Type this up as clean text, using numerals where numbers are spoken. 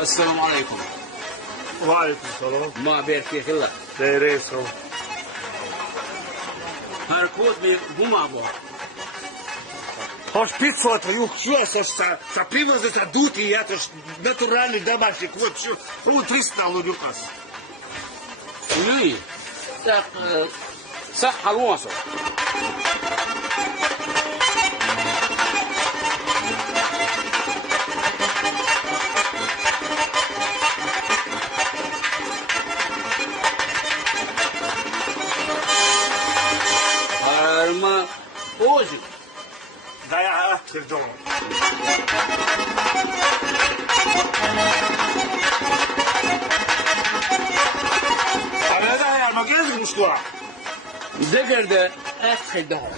السلام عليكم. وعليكم السلام. ما بير في خلا. Direção. Harkot bir bu mu bu? Hoš picota, juh, čuo sam sa privoze sa duti, ja to naturalni domaći kvot, ovo 300 ludjukas. Lui. Sa halonso. Arma hoje. Da ja perdão. Ama da ya, ma gezmiş tu. Degerde et xedar.